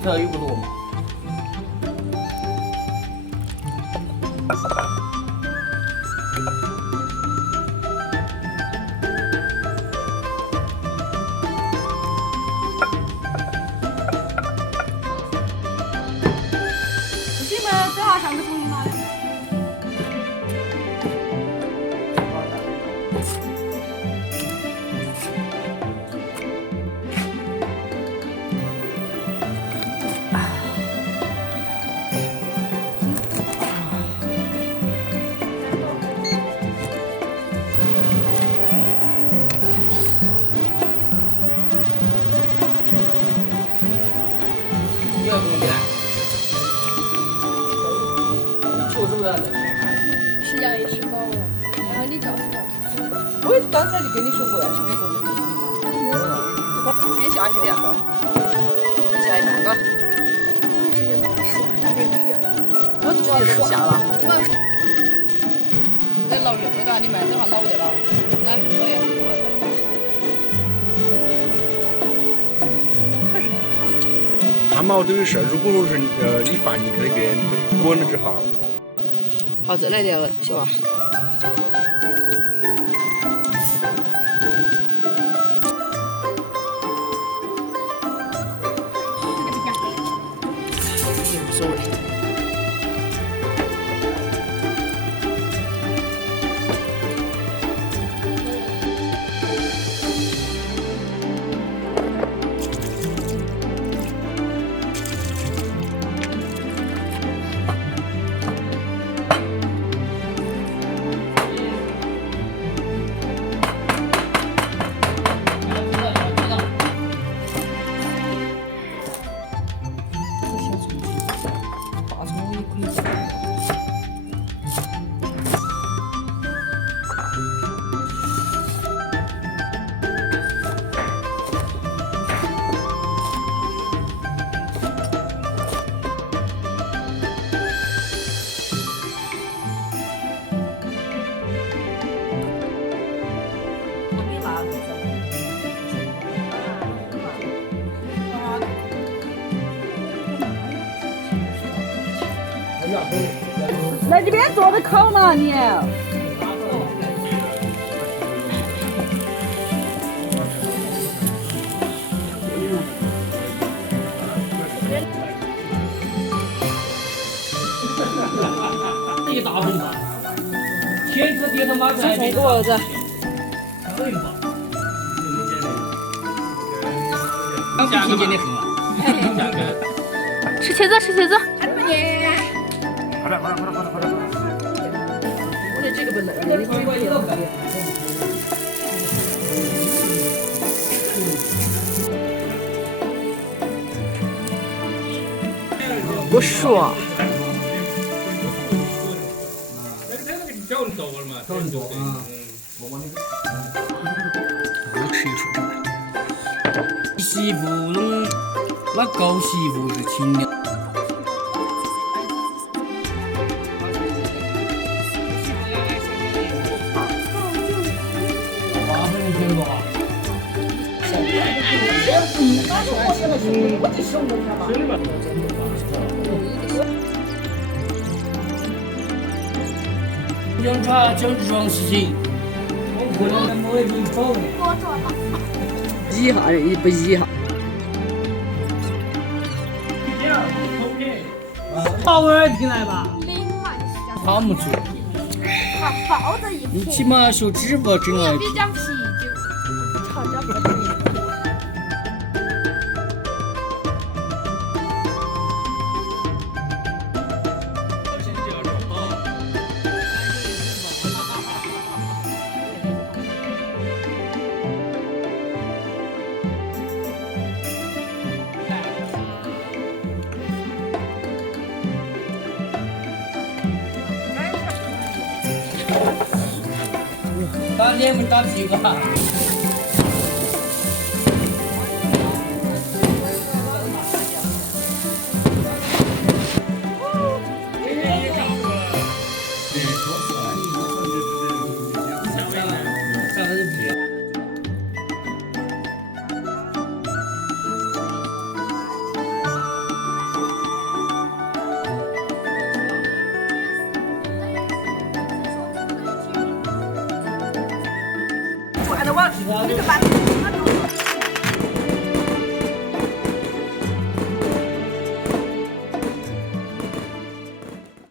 这有不多吗？不行嘛，这下上个重新拿的。不要跟我来。确实我要在吃羊也吃饱了，然后你告诉我，我刚才就跟你说过要吃美国的东西嘛。先下去点，先下一半个。我直接把它刷上这个点。我直接都下了。我这老肉了嘎，你们等下老的了。来，老爷，我这。汗毛都有事，如果说是你饭店那边滚了之后，好，再来点小娃。无所谓。大葱也可以下。来这边坐着烤嘛你。一大盆吧，前车跌他妈在这个儿子。刚平静的很了。吃茄子，吃茄子。我的这个不能，你这个也可以。不爽。我吃一说这个。媳妇弄那狗媳妇是亲的。警察讲这桩事情，我过两天我也给你报了。一下人不一下。抱儿进来吧。领嘛，你是讲。扛不住。他抱着一你瓶。起码手指不整了。比讲啤酒，吵架不得。打脸没打屁股啊？上的是皮。我还能往那个把。